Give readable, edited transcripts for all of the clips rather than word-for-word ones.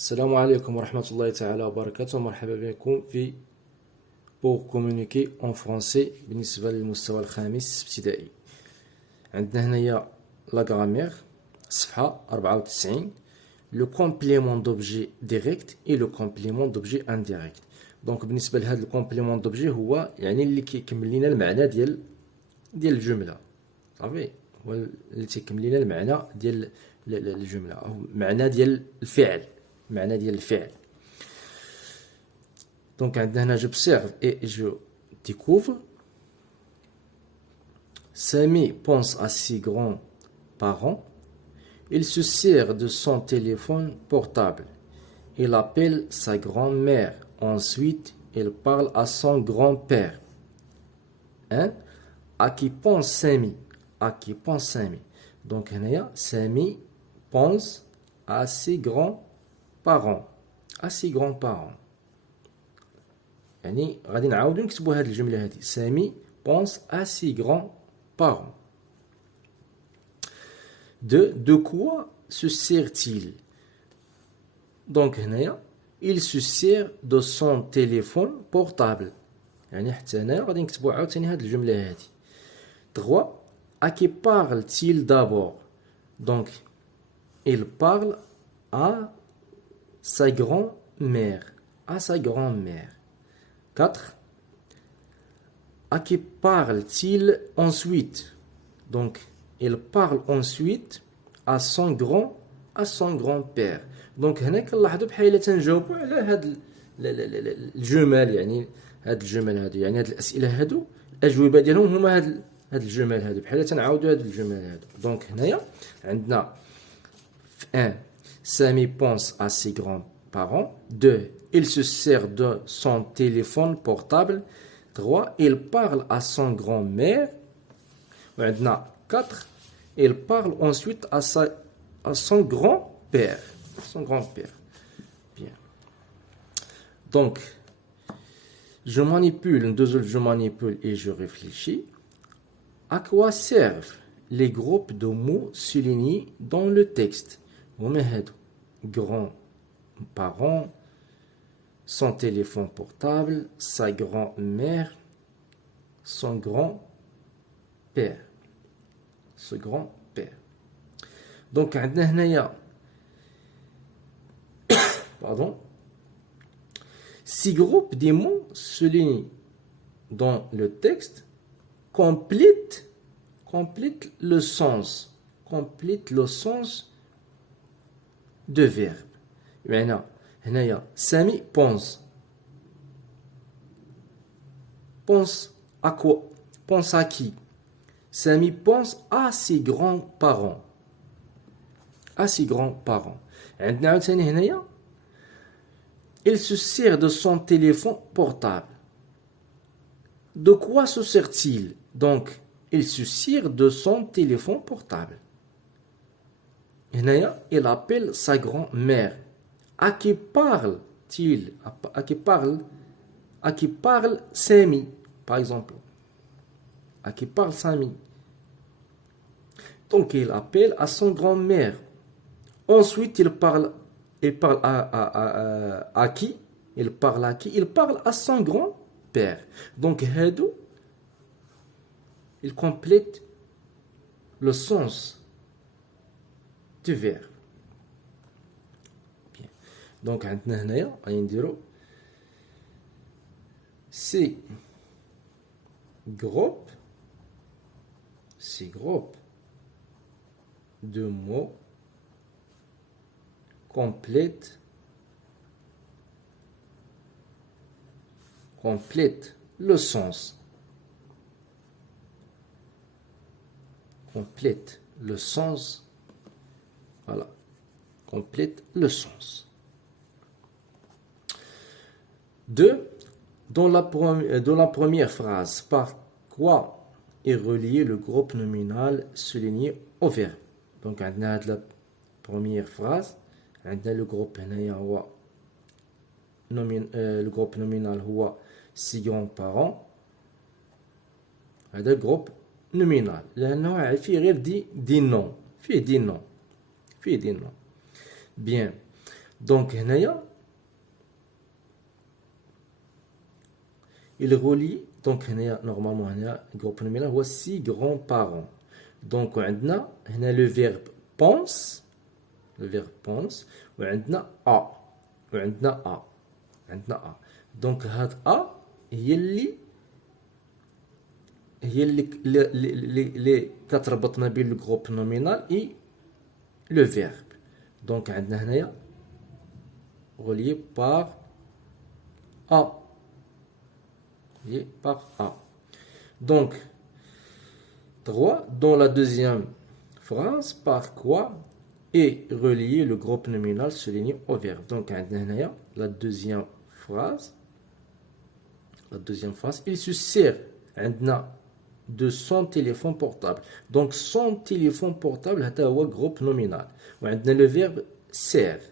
السلام عليكم ورحمة الله تعالى وبركاته. مرحبا بكم في pour communiquer en français بالنسبة للمستوى الخامس ابتدائي. عندنا هنايا لا غرامير صفحة 94 لو كومبليمون دوبجي ديريكت اي لو كومبليمون دوبجي انديريكت. دونك بالنسبة لهذا الكومبليمون دوبجي هو يعني اللي كيكمل لنا المعنى ديال الجملة، صافي، هو اللي تيكمل لنا المعنى ديال الجملة أو معنى ديال الفعل، معنى ديال الفعل. Donc, j'observe et je découvre. Samy pense à ses grands-parents. Il se sert de son téléphone portable. Il appelle sa grand-mère. Ensuite, il parle à son grand-père. Hein? À qui pense Samy? À qui pense Samy? Donc, Samy pense à ses grands-parents. À ses grands-parents. يعني غادي نعاودو نكتبو هاد الجملة هادي. سامي pense à ses grands-parents. De quoi se sert-il? Donc هنايا il se sert de son téléphone portable. يعني حتى هنايا غادي نكتبو عاوتاني هاد الجملة هادي. 3. À qui parle-t-il d'abord? Donc il parle à sa grand-mère. À sa grand-mère. 4. À qui parle-t-il ensuite? Donc, il parle ensuite à son grand-père. Donc, هنا كنلاحظوا بحال تنجاوبوا على هاد الجمل، يعني هاد الجمل هادو، يعني هاد الأسئلة هادو الأجوبة ديالهم هما هاد الجمل هادو، بحال تنعاودوا هاد الجمل هادو. دونك هنايا عندنا 1. Samy pense à ses grands-parents. 2. Il se sert de son téléphone portable. 3. Il parle à son grand-mère. 4. Il parle ensuite à son grand-père. Son grand-père. Bien. Donc, je manipule et je réfléchis. À quoi servent les groupes de mots soulignés dans le texte? Grands-parents, son téléphone portable, sa grand-mère, son grand-père. Ce grand-père. Donc, pardon. 6 groupes de mots soulignés dans le texte complètent le sens. Complètent le sens de verbe. Maintenant, Samy pense. Pense à quoi? Pense à qui? Samy pense à ses grands-parents. À ses grands-parents. Il se sert de son téléphone portable. De quoi se sert-il? Donc, il se sert de son téléphone portable. Il appelle sa grand-mère. À qui parle-t-il? À qui parle Samy, par exemple? À qui parle Samy? Donc, il appelle à son grand-mère. Ensuite, il parle à qui? Il parle à qui? Il parle à son grand-père. Donc, Hadou, il complète le sens du verbe. Bien. Donc, ces groupes de mots complètent le sens. Complète le sens. Voilà. Complète le sens. 2. Dans la première phrase, par quoi est relié le groupe nominal souligné au verbe? Donc, on a la première phrase. On a le groupe le groupe nominal هو ses grands-parents. هذا الجروب نومينال لأنه فيه غير دي نون. فيه دي نون. Bien. Donc هنايا il relie donc هنايا normalement هنايا groupe nominal هو six grands-parents. Donc عندنا هنا le verbe pense وعندنا a donc هاد a هي اللي كتربط ما بين الجروب نومينال اي لو فيرب. دونك عندنا هنايا relié par a. Donc 3 dans la deuxième phrase par quoi est relié le groupe nominal souligné au verbe. Donc عندنا هنايا la deuxième phrase il se sert عندنا de son téléphone portable. Donc son téléphone portable هذا هو groupe nominal وعندنا le verbe sert.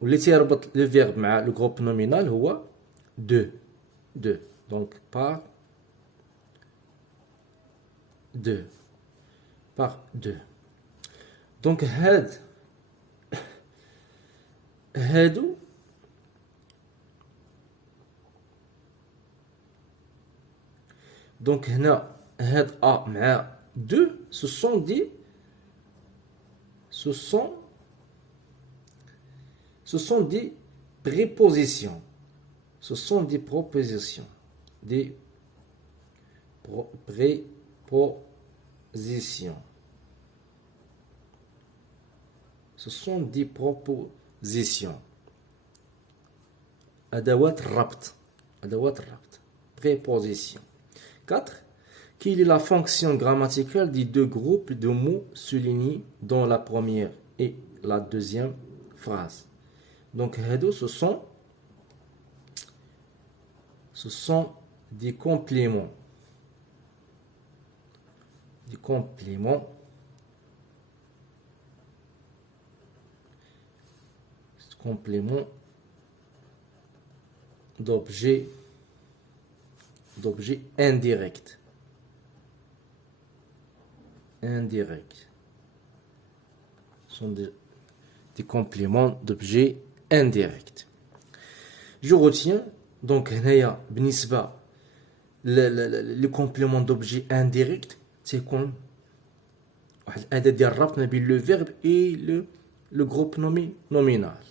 واللي تيربط le verbe مع le groupe nominal هو de. Donc par deux. Donc هادو donc هنا هاد a مع deux ce sont des prépositions. Ce sont des propositions. Des prépositions. Ce sont des propositions. أدوات الربط. Préposition. 4. Quelle est la fonction grammaticale des deux groupes de mots soulignés dans la première et la deuxième phrase? Donc, ce sont des compléments. Compléments d'objets indirects. Ce sont des compléments d'objets indirects. Je retiens donc هنايا بالنسبة لي complément d'objet indirect تيكون واحد الأداة ديال الربط ما بين لو فيرب اي لو جروب نومينال.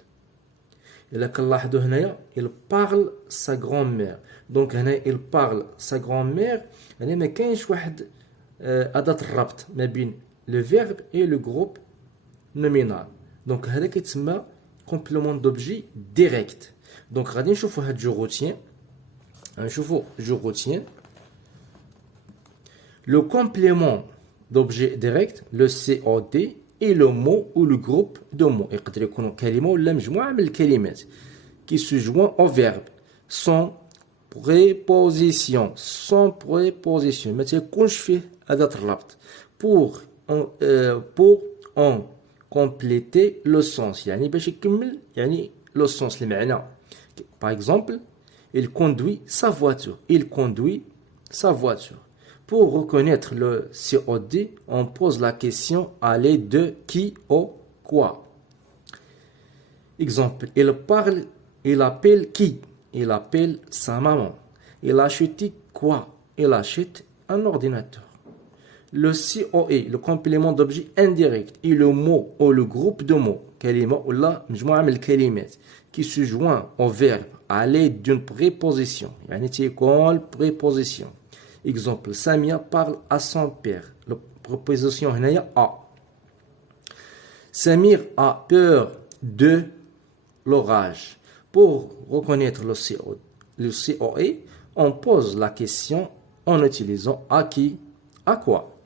إلا كنلاحظوا هنايا il parle sa grand-mère. دونك هنا il parle sa grand-mère يعني ما كاينش واحد أداة الربط ما بين لو فيرب اي لو جروب نومينال. دونك هذا كيتسمى complément d'objet direct. Donc غادي نشوفوا هاد je retiens le complément d'objet direct le COD et le mot ou le groupe de mots يقدر يكونوا كلمة ولا مجموعة من الكلمات qui se joignent au verbe sans préposition ما تيكونش فيه أداة الربط pour en compléter le sens يعني باش يكمل يعني le sens المعنى. Par exemple, il conduit sa voiture. Pour reconnaître le COD, on pose la question à l'aide de qui ou quoi. Exemple, il appelle qui? Il appelle sa maman. Il achète quoi? Il achète un ordinateur. Le COE, le complément d'objet indirect, et le mot ou le groupe de mots, كلمة ولا مجموعة من الكلمات qui se joint au verbe à l'aide d'une préposition. يعني تيكون préposition. Exemple, Samia parle à son père. La préposition هنايا a. Samir a peur de l'orage. Pour reconnaître le COE, on pose la question en utilisant à qui, à quoi,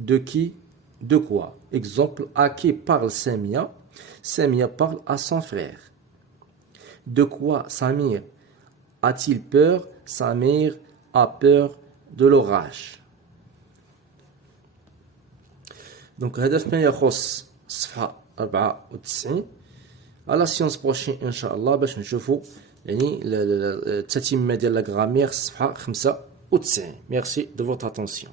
de qui, de quoi. Exemple, à qui parle Samia? Samia parle à son frère. De quoi Samir a-t-il peur? Samir a peur de l'orage. Donc هذا فيما يخص الصفحة 94. على السيونس بروشين ان شاء الله باش نشوفوا يعني التتمة ديال لا غرامير الصفحة 95. Merci de votre attention.